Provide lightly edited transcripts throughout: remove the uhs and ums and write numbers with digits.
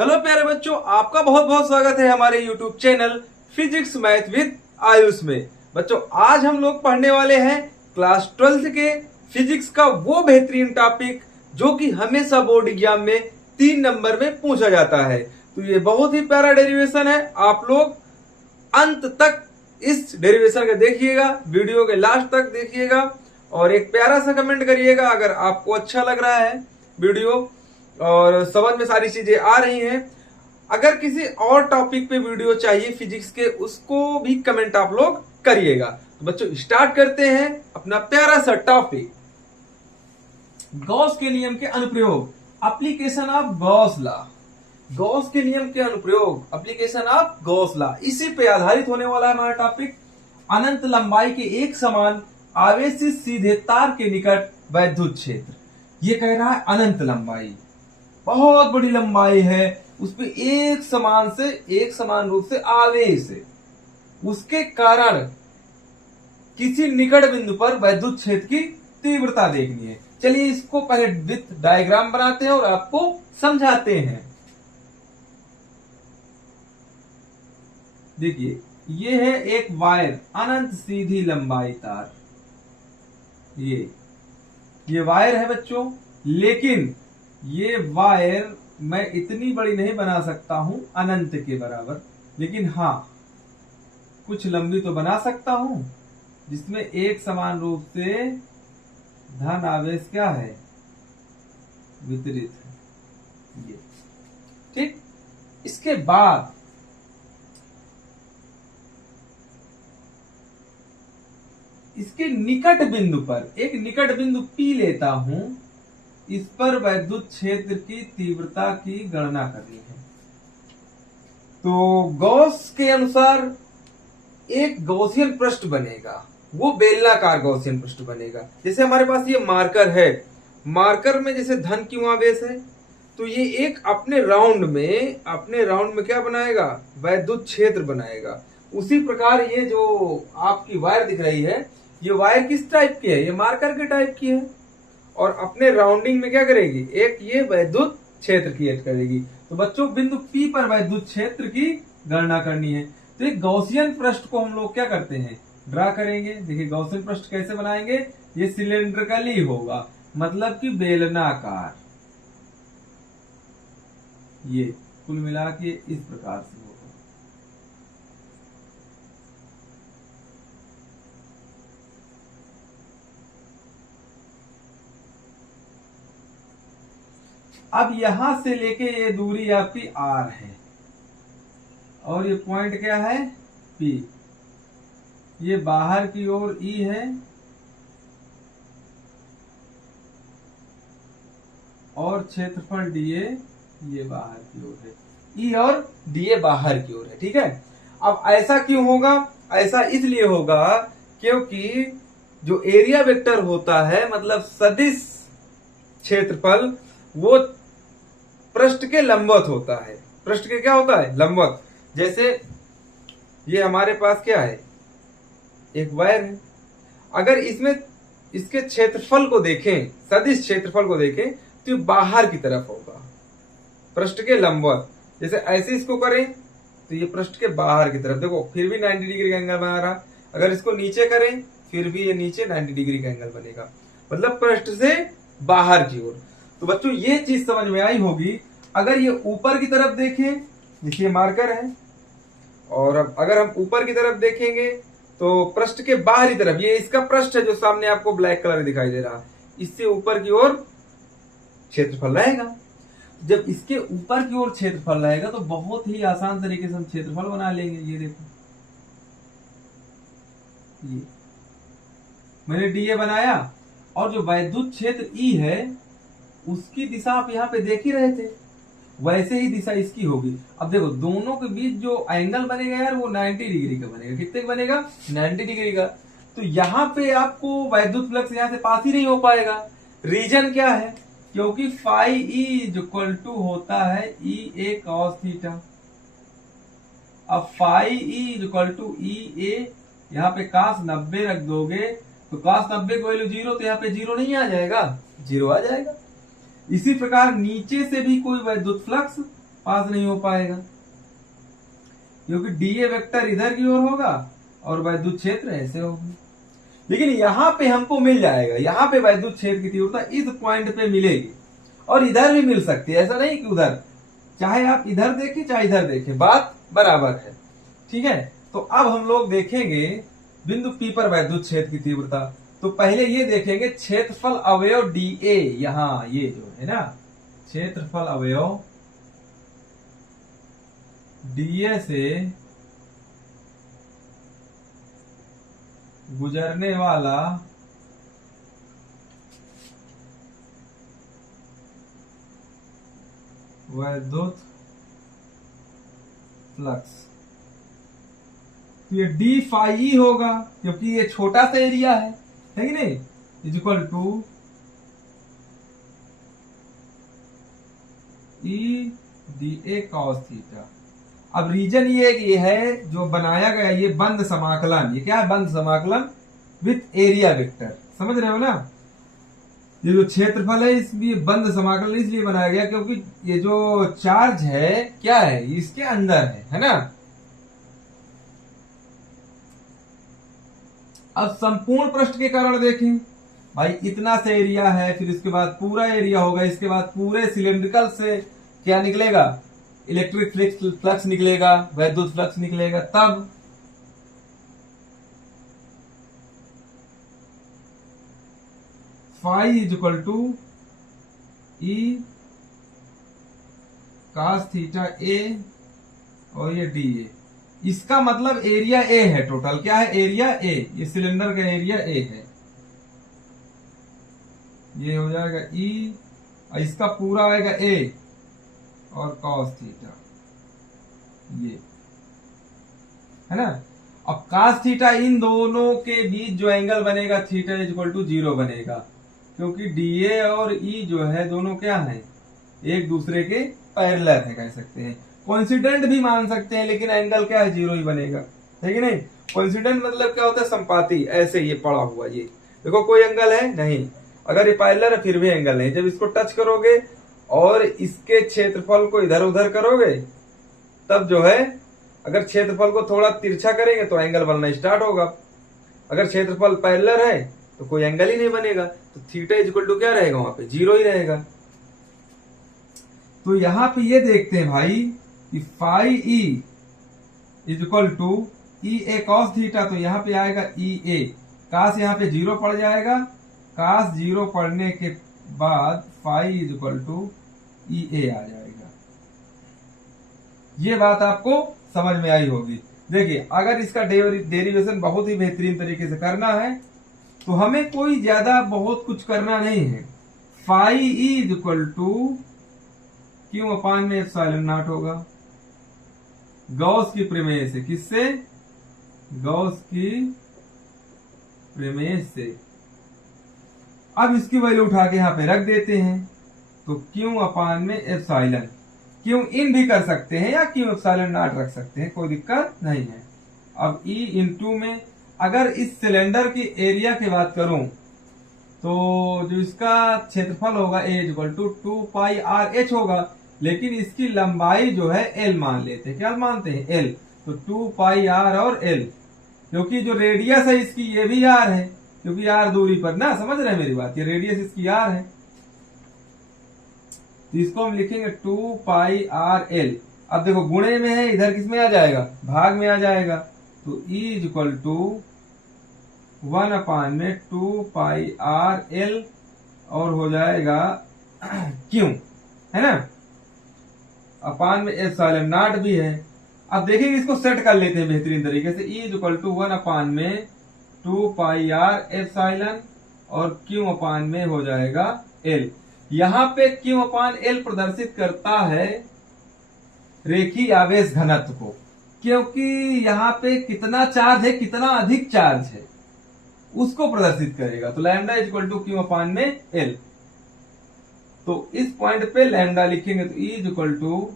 Hello प्यारे बच्चों, आपका बहुत बहुत स्वागत है हमारे YouTube channel physics math with Ayush में। बच्चों, आज हम लोग पढ़ने वाले हैं क्लास 12 के फिजिक्स का वो बेहतरीन टॉपिक जो कि हमेशा बोर्ड एग्जाम में 3 नंबर में पूछा जाता है। तो ये बहुत ही प्यारा डेरिवेशन है। आप लोग अंत तक इस डेरिवेशन को देखिएगा, वीडियो के लास्ट तक देखिएगा और एक प्यारा सा कमेंट करिएगा अगर आपको अच्छा लग रहा है वीडियो और समझ में सारी चीजें आ रही हैं। अगर किसी और टॉपिक पे वीडियो चाहिए फिजिक्स के, उसको भी कमेंट आप लोग करिएगा। तो बच्चों, स्टार्ट करते हैं अपना प्यारा सा टॉपिक, गॉस के नियम के अनुप्रयोग, application of Gauss law. Gauss के नियम के अनुप्रयोग, एप्लीकेशन ऑफ गॉस लॉ, इसी पे आधारित होने वाला है हमारा टॉपिक। अनंत लंबाई के एक समान आवेशित सीधे तार के निकट वैद्युत क्षेत्र। ये कह रहा है अनंत लंबाई, बहुत बड़ी लंबाई है, उसपे एक समान रूप से आवेश है, उसके कारण किसी निकट बिंदु पर वैद्युत क्षेत्र की तीव्रता देखनी है। चलिए इसको पहले विथ डायग्राम बनाते हैं और आपको समझाते हैं। देखिए, ये है एक वायर, अनंत सीधी लंबाई तार। ये वायर है बच्चों, लेकिन ये वायर मैं इतनी बड़ी नहीं बना सकता हूं अनंत के बराबर, लेकिन हाँ कुछ लंबी तो बना सकता हूं जिसमें एक समान रूप से धन आवेश क्या है, वितरित है। ये ठीक। इसके बाद इसके निकट बिंदु पर एक निकट बिंदु P लेता हूं, इस पर वैद्युत क्षेत्र की तीव्रता की गणना करनी है। तो गॉस के अनुसार एक गॉसियन पृष्ठ बनेगा, वो बेलनाकार गॉसियन पृष्ठ बनेगा। जैसे हमारे पास ये मार्कर है, मार्कर में जैसे धन क्यू आवेश है, तो ये एक अपने राउंड में क्या बनाएगा, वैद्युत क्षेत्र बनाएगा। उसी प्रकार ये जो आपकी वायर दिख रही है, ये वायर किस टाइप की है, ये मार्कर के टाइप की है और अपने राउंडिंग में क्या करेगी, एक ये वैद्युत क्षेत्र क्रिएट करेगी। तो बच्चों, बिंदु P पर वैद्युत क्षेत्र की गणना करनी है। तो एक गॉसियन पृष्ठ को हम लोग क्या करते हैं, ड्रा करेंगे। देखिए गॉसियन पृष्ठ कैसे बनाएंगे, ये सिलेंड्रिकली होगा, मतलब कि बेलनाकार। ये कुल मिला के इस प्रकार से होगा। अब यहां से लेके ये दूरी आपकी R है और ये पॉइंट क्या है, P। ये बाहर की ओर E है और क्षेत्रफल dA ये बाहर की ओर है। E और dA बाहर की ओर है, ठीक है। अब ऐसा क्यों होगा, ऐसा इसलिए होगा क्योंकि जो एरिया वेक्टर होता है, मतलब सदिश क्षेत्रफल, वो पृष्ठ के लंबवत होता है। पृष्ठ के क्या होता है, लंबवत। जैसे ये हमारे पास क्या है, एक वायर है, अगर इसमें इसके क्षेत्रफल को देखें, सदिश क्षेत्रफल को देखें, तो बाहर की तरफ होगा, पृष्ठ के लंबवत। जैसे ऐसे इसको करें तो ये पृष्ठ के बाहर की तरफ, देखो फिर भी 90 डिग्री का एंगल बना रहा। अगर इसको नीचे करें फिर भी ये नीचे 90 डिग्री का एंगल बनेगा, मतलब पृष्ठ से बाहर की ओर। तो बच्चों, ये चीज समझ में आई होगी। अगर ये ऊपर की तरफ देखें, देखिए मार्कर है, और अब अगर हम ऊपर की तरफ देखेंगे तो पृष्ठ के बाहरी तरफ, ये इसका पृष्ठ है जो सामने आपको ब्लैक कलर दिखाई दे रहा, इससे ऊपर की ओर क्षेत्रफल रहेगा। जब इसके ऊपर की ओर क्षेत्रफल रहेगा तो बहुत ही आसान तरीके से हम क्षेत्रफल बना लेंगे। ये देखो, ये मैंने डीए बनाया और जो वैद्युत क्षेत्र ई है उसकी दिशा आप यहाँ पे देख ही रहे थे, वैसे ही दिशा इसकी होगी। अब देखो दोनों के बीच जो एंगल बनेगा यार, वो 90 डिग्री का बनेगा। कितने का बनेगा, 90 डिग्री का। तो यहाँ पे आपको वैद्युत फ्लक्स यहाँ से पास ही नहीं हो पाएगा। रीजन क्या है, क्योंकि फाई ई इक्वल टू होता है ई ए कॉस थीटा। अब phi E equal to E ए, यहाँ पे cos 90 रख दोगे तो cos 90 की वैल्यू 0, तो यहाँ पे 0 नहीं आ जाएगा, 0 आ जाएगा। इसी प्रकार नीचे से भी कोई वैद्युत फ्लक्स पास नहीं हो पाएगा, क्योंकि डीए वेक्टर इधर की ओर होगा और वैद्युत क्षेत्र ऐसे होगा। लेकिन यहां पे हमको मिल जाएगा, यहां पे वैद्युत क्षेत्र की तीव्रता इस पॉइंट पे मिलेगी और इधर भी मिल सकती है, ऐसा नहीं कि उधर, चाहे आप इधर देखें चाहे इधर देखें, बात बराबर है। ठीक है, तो अब हम लोग देखेंगे बिंदु पी पर वैद्युत क्षेत्र की तीव्रता। तो पहले ये देखेंगे क्षेत्रफल अवयव डीए, यहां ये जो है ना क्षेत्रफल अवयव डीए से गुजरने वाला वैद्युत फ्लक्स, ये डी फाई ई होगा, क्योंकि ये छोटा सा एरिया है कि नहीं, is equal to E D A cos theta. अब रीजन ये है जो बनाया गया, ये बंद समाकलन, ये क्या है, बंद समाकलन विथ एरिया वेक्टर, समझ रहे हो ना। ये जो क्षेत्रफल है इसमें बंद समाकलन इसलिए बनाया गया क्योंकि ये जो चार्ज है क्या है, इसके अंदर है ना। अब संपूर्ण पृष्ठ के कारण देखें भाई, इतना सा एरिया है, फिर इसके बाद पूरा एरिया होगा, इसके बाद पूरे सिलेंड्रिकल से क्या निकलेगा, इलेक्ट्रिक फ्लक्स निकलेगा, वैद्युत फ्लक्स निकलेगा। तब phi is equal to E cos theta A और ये डी ए, इसका मतलब एरिया ए है, टोटल क्या है, एरिया ए, ये सिलेंडर का एरिया ए है, ये हो जाएगा ई, और इसका पूरा आएगा ए और कॉस थीटा, ये है ना। अब कास थीटा, इन दोनों के बीच जो एंगल बनेगा थीटा इज इक्वल टू 0 बनेगा, क्योंकि डीए और ई जो है दोनों क्या है, एक दूसरे के पैरेलल है, कह सकते हैं कोइंसिडेंट भी मान सकते हैं, लेकिन एंगल क्या है, 0 ही बनेगा, है कि नहीं। कोइंसिडेंट मतलब क्या होता है, संपाती, ऐसे ये पड़ा हुआ, ये देखो कोई एंगल है नहीं, अगर ये पैरेलल है फिर भी एंगल नहीं, जब इसको टच करोगे और इसके क्षेत्रफल को इधर उधर करोगे तब जो है, अगर क्षेत्रफल को थोड़ा तिरछा करेंगे तो एंगल बनना स्टार्ट होगा, अगर क्षेत्रफल पैरेलल है तो कोई एंगल ही नहीं बनेगा, तो थीटा इज इक्वल टू क्या रहेगा, वहां पे 0 ही रहेगा। तो यहां पे ये देखते हैं भाई कि phi E is equal to E A cos theta, तो यहां पे आएगा ई ए, कास यहां पे 0 पड़ जाएगा, कास 0 पड़ने के बाद phi is equal to E ए आ जाएगा। ये बात आपको समझ में आई होगी। देखिए, अगर इसका डेरिवेशन बहुत ही बेहतरीन तरीके से करना है तो हमें कोई ज्यादा बहुत कुछ करना नहीं है। Phi E is equal to Q upon में एप्सिलॉन नॉट होगा, गॉस की प्रमेय से, किससे, गॉस की प्रमेय से। अब इसकी वैल्यू उठा के यहां पे रख देते हैं, तो क्यू अपान में एप्सिलॉन, क्यू इन भी कर सकते हैं या क्यू एप्सिलॉन नॉट रख सकते हैं, कोई दिक्कत नहीं है। अब ई इंटू में, अगर इस सिलेंडर की एरिया की बात करूं तो जो इसका क्षेत्रफल होगा A equal to 2 pi R H होगा, लेकिन इसकी लंबाई जो है एल मान लेते हैं, क्या मानते हैं, एल, तो 2 पाई आर और एल, क्योंकि जो रेडियस है इसकी ये भी आर है, क्योंकि आर दूरी पर ना, समझ रहे हैं मेरी बात, ये रेडियस इसकी आर है, तो इसको हम लिखेंगे 2 पाई आर एल। अब देखो गुणे में है, इधर किस में आ जाएगा, भाग में आ जाएगा, तो ई इज इक्वल टू 1 अपान में 2 पाई आर एल और हो जाएगा क्यू, है ना, अपान में एप्सिलॉन नॉट भी है। अब देखेंगे, इसको सेट कर लेते हैं बेहतरीन तरीके से, ई इज इक्वल टू 1 अपान में 2 पाई आर एप्सिलॉन और क्यू अपान में हो जाएगा एल। यहां पे क्यू अपान एल प्रदर्शित करता है रेखीय आवेश घनत्व को, क्योंकि यहाँ पे कितना चार्ज है, कितना अधिक चार्ज है उसको प्रदर्शित करेगा, तो lambda is equal to Q upon में एल। तो इस पॉइंट पे लैम्डा लिखेंगे, तो E is equal to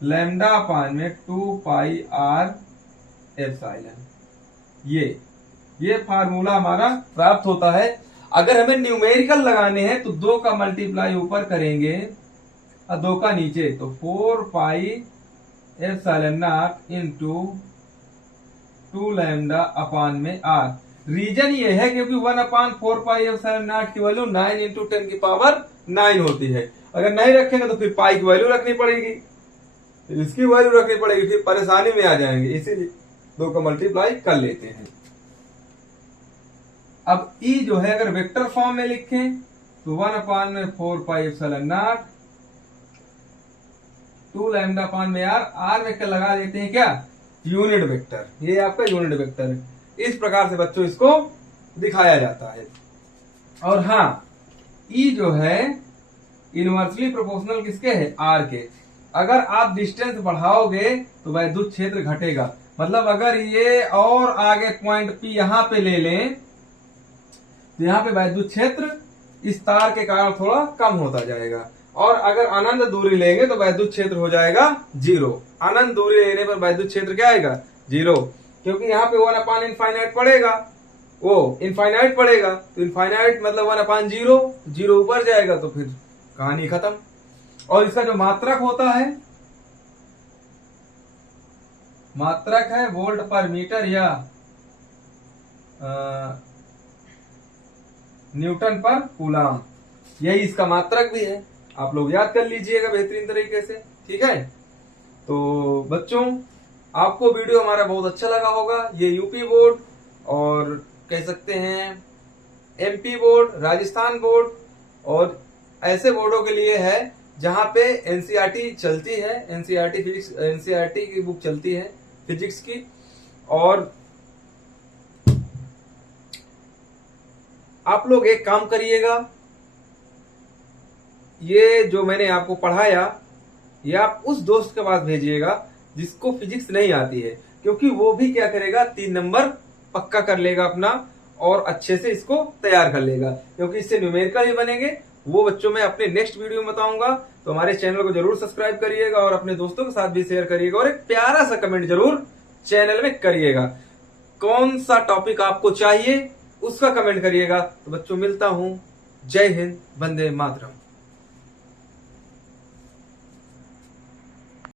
lambda upon में 2 पाई आर एप्सिलॉन, ये फार्मूला हमारा प्राप्त होता है। अगर हमें न्यूमेरिकल लगाने हैं तो 2 का मल्टीप्लाई ऊपर करेंगे, और 2 का नीचे, तो 4 pi epsilon naught into 2 lambda upon में आर। रीजन ये है क्योंकि 1/4 पाई एप्सिलॉन नॉट की वैल्यू 9 इंटू 10 की पावर 9 होती है। अगर नहीं रखेंगे तो फिर पाई की वैल्यू रखनी पड़ेगी, फिर इसकी वैल्यू रखनी पड़ेगी, फिर परेशानी में आ जाएंगे, इसीलिए 2 का मल्टीप्लाई कर लेते हैं। अब ई जो है अगर वेक्टर फॉर्म में लिखें तो 1/4 pi epsilon not 2 lambda upon में आर, आर वेक्टर लगा देते हैं क्या, यूनिट वेक्टर, ये आपका यूनिट वेक्टर है। इस प्रकार से बच्चों इसको दिखाया जाता है। और हाँ, ई जो है इनवर्सली प्रोपोर्शनल किसके है, आर के। अगर आप डिस्टेंस बढ़ाओगे तो वैद्युत क्षेत्र घटेगा, मतलब अगर ये और आगे पॉइंट पी यहां पे ले लें तो यहाँ पे वैद्युत क्षेत्र इस तार के कारण थोड़ा कम होता जाएगा, और अगर अनंत दूरी लेंगे तो वैद्युत क्षेत्र हो जाएगा 0। अनंत दूरी लेने पर वैद्युत क्षेत्र क्या आएगा, 0, क्योंकि यहाँ पे 1/इनफाइनाइट पड़ेगा, वो इनफाइनाइट पड़ेगा, तो इनफाइनाइट मतलब 1/0, 0 ऊपर जाएगा तो फिर कहानी खत्म। और इसका जो मात्रक होता है, मात्रक है वोल्ट पर मीटर या न्यूटन पर कूलाम, यही इसका मात्रक भी है। आप लोग याद कर लीजिएगा बेहतरीन तरीके से, ठीक है। तो बच्चों, आपको वीडियो हमारा बहुत अच्छा लगा होगा। ये यूपी बोर्ड और कह सकते हैं एमपी बोर्ड, राजस्थान बोर्ड और ऐसे बोर्डों के लिए है जहां पे एनसीईआरटी चलती है, एनसीईआरटी फिजिक्स, एनसीईआरटी की बुक चलती है फिजिक्स की। और आप लोग एक काम करिएगा, ये जो मैंने आपको पढ़ाया ये आप उस दोस्त के पास भेजिएगा जिसको फिजिक्स नहीं आती है, क्योंकि वो भी क्या करेगा, 3 नंबर पक्का कर लेगा अपना और अच्छे से इसको तैयार कर लेगा, क्योंकि इससे न्यूमेरिकल ही बनेंगे। वो बच्चों में अपने नेक्स्ट वीडियो में बताऊंगा। तो हमारे चैनल को जरूर सब्सक्राइब करिएगा और अपने दोस्तों के साथ भी शेयर करिएगा, और एक प्यारा सा कमेंट जरूर चैनल में करिएगा। कौन सा टॉपिक आपको चाहिए उसका कमेंट करिएगा। तो बच्चों, मिलता हूं। जय हिंद, वंदे मातरम।